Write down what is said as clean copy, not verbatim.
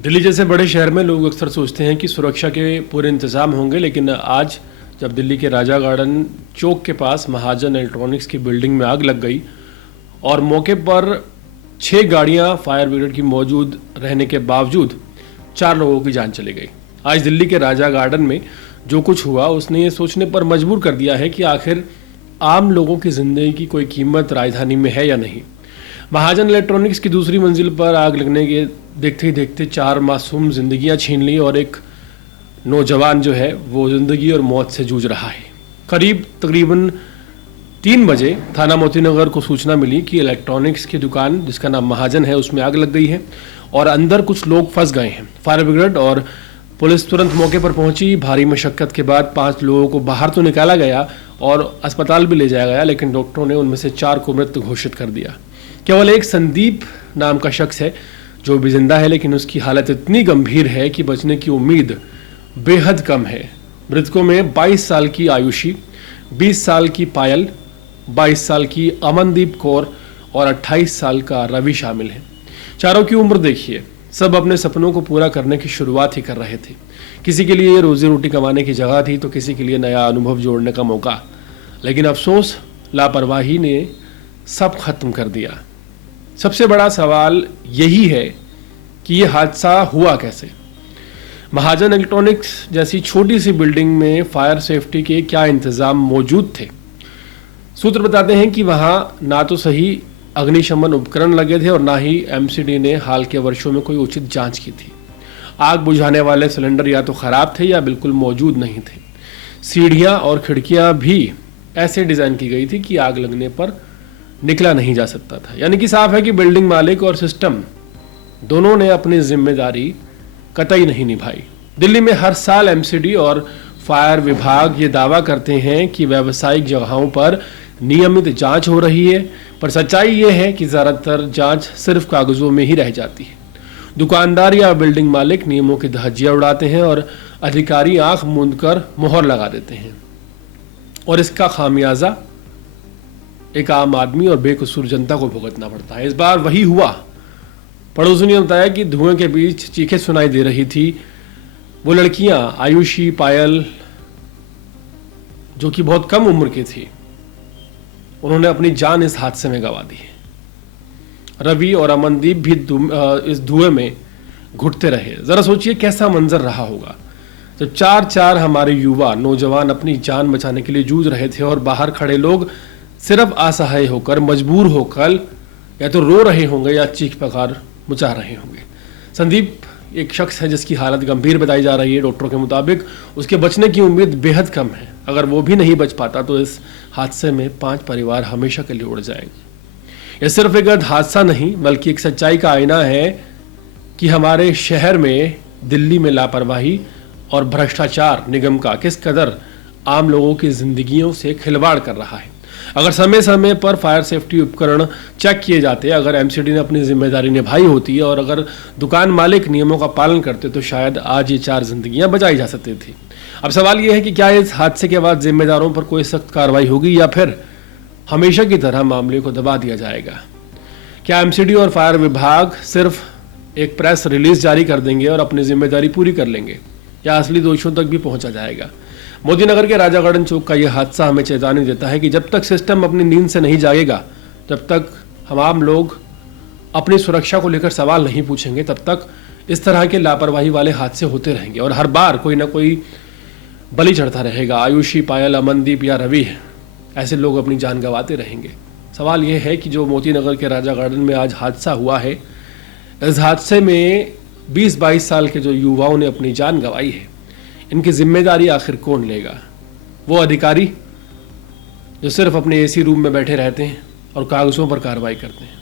दिल्ली जैसे बड़े शहर में लोग अक्सर सोचते हैं कि सुरक्षा के पूरे इंतज़ाम होंगे, लेकिन आज जब दिल्ली के राजा गार्डन चौक के पास महाजन इलेक्ट्रॉनिक्स की बिल्डिंग में आग लग गई और मौके पर 6 गाड़ियां फायर ब्रिगेड की मौजूद रहने के बावजूद 4 लोगों की जान चली गई। आज दिल्ली के राजा गार्डन में जो कुछ हुआ उसने ये सोचने पर मजबूर कर दिया है कि आखिर आम लोगों की ज़िंदगी की कोई कीमत राजधानी में है या नहीं। महाजन इलेक्ट्रॉनिक्स की दूसरी मंजिल पर आग लगने के देखते ही देखते 4 मासूम जिंदगियां छीन ली और एक नौजवान जो है वो ज़िंदगी और मौत से जूझ रहा है। तकरीबन 3 बजे थाना मोती नगर को सूचना मिली कि इलेक्ट्रॉनिक्स की दुकान जिसका नाम महाजन है उसमें आग लग गई है और अंदर कुछ लोग फंस गए हैं। फायर ब्रिगेड और पुलिस तुरंत मौके पर पहुंची। भारी मशक्कत के बाद 5 लोगों को बाहर तो निकाला गया और अस्पताल भी ले जाया गया, लेकिन डॉक्टरों ने उनमें से 4 को मृत घोषित कर दिया। केवल एक संदीप नाम का शख्स है जो भी जिंदा है, लेकिन उसकी हालत इतनी गंभीर है कि बचने की उम्मीद बेहद कम है। मृतकों में 22 साल की आयुषी, 20 साल की पायल, 22 साल की अमनदीप कौर और 28 साल का रवि शामिल हैं। चारों की उम्र देखिए, सब अपने सपनों को पूरा करने की शुरुआत ही कर रहे थे। किसी के लिए रोजी रोटी कमाने की जगह थी तो किसी के लिए नया अनुभव जोड़ने का मौका, लेकिन अफसोस लापरवाही ने सब खत्म कर दिया। सबसे बड़ा सवाल यही है कि ये हादसा हुआ कैसे। महाजन इलेक्ट्रॉनिक्स जैसी छोटी सी बिल्डिंग में फायर सेफ्टी के क्या इंतजाम मौजूद थे। सूत्र बताते हैं कि वहां ना तो सही अग्निशमन उपकरण लगे थे और ना ही एमसीडी ने हाल के वर्षों में कोई उचित जांच की थी। आग बुझाने वाले सिलेंडर या तो खराब थे या बिल्कुल मौजूद नहीं थे। सीढ़ियां और खिड़कियां भी ऐसे डिजाइन की गई थी कि आग लगने पर निकला नहीं जा सकता था। यानी कि साफ है कि बिल्डिंग मालिक और सिस्टम दोनों ने अपनी जिम्मेदारी कतई नहीं निभाई। दिल्ली में हर साल एमसीडी और फायर विभाग ये दावा करते हैं कि व्यावसायिक जगहों पर नियमित जांच हो रही है, पर सच्चाई ये है कि ज़्यादातर जांच सिर्फ कागजों में ही रह जाती है। दुकानदार या बिल्डिंग मालिक नियमों की धज्जियां उड़ाते हैं और अधिकारी आंख मूंद कर मोहर लगा देते हैं, और इसका खामियाजा एक आम आदमी और बेकसूर जनता को भुगतना पड़ता है। इस बार वही हुआ। पड़ोसियों ने बताया कि धुएं के बीच चीखें सुनाई दे रही थी। वो लड़कियां आयुषी, पायल, जो कि बहुत कम उम्र की थी, उन्होंने अपनी जान इस हादसे में गंवा दी। रवि और अमनदीप भी इस धुएं में घुटते रहे। जरा सोचिए कैसा मंजर रहा होगा जब 4 हमारे युवा नौजवान अपनी जान बचाने के लिए जूझ रहे थे और बाहर खड़े लोग सिर्फ असहाय होकर, मजबूर होकर या तो रो रहे होंगे या चीख पुकार मचा रहे होंगे। संदीप एक शख्स है जिसकी हालत गंभीर बताई जा रही है। डॉक्टरों के मुताबिक उसके बचने की उम्मीद बेहद कम है। अगर वो भी नहीं बच पाता तो इस हादसे में 5 परिवार हमेशा के लिए उड़ जाएंगे। यह सिर्फ एक हादसा नहीं बल्कि एक सच्चाई का आईना है कि हमारे शहर में, दिल्ली में लापरवाही और भ्रष्टाचार निगम का किस कदर आम लोगों की जिंदगियों से खिलवाड़ कर रहा है। अगर समय समय पर फायर सेफ्टी उपकरण चेक किए जाते, अगर एमसीडी ने अपनी जिम्मेदारी निभाई होती और अगर दुकान मालिक नियमों का पालन करते तो शायद आज ये 4 जिंदगियां बचाई जा सकती थी। अब सवाल ये है कि क्या इस हादसे के बाद जिम्मेदारों पर कोई सख्त कार्रवाई होगी या फिर हमेशा की तरह मामले को दबा दिया जाएगा। क्या एमसीडी और फायर विभाग सिर्फ एक प्रेस रिलीज जारी कर देंगे और अपनी जिम्मेदारी पूरी कर लेंगे, या असली दोषियों तक भी पहुंचा जाएगा। मोती नगर के राजा गार्डन चौक का यह हादसा हमें चेतावनी देता है कि जब तक सिस्टम अपनी नींद से नहीं जागेगा, जब तक हम आम लोग अपनी सुरक्षा को लेकर सवाल नहीं पूछेंगे, तब तक इस तरह के लापरवाही वाले हादसे होते रहेंगे और हर बार कोई ना कोई बलि चढ़ता रहेगा। आयुषी, पायल, अमनदीप या रवि, ऐसे लोग अपनी जान गंवाते रहेंगे। सवाल यह है कि जो मोती नगर के राजा गार्डन में आज हादसा हुआ है, इस हादसे में 20-22 साल के जो युवाओं ने अपनी जान गंवाई है, इनकी जिम्मेदारी आखिर कौन लेगा? वो अधिकारी जो सिर्फ अपने एसी रूम में बैठे रहते हैं और कागजों पर कार्रवाई करते हैं।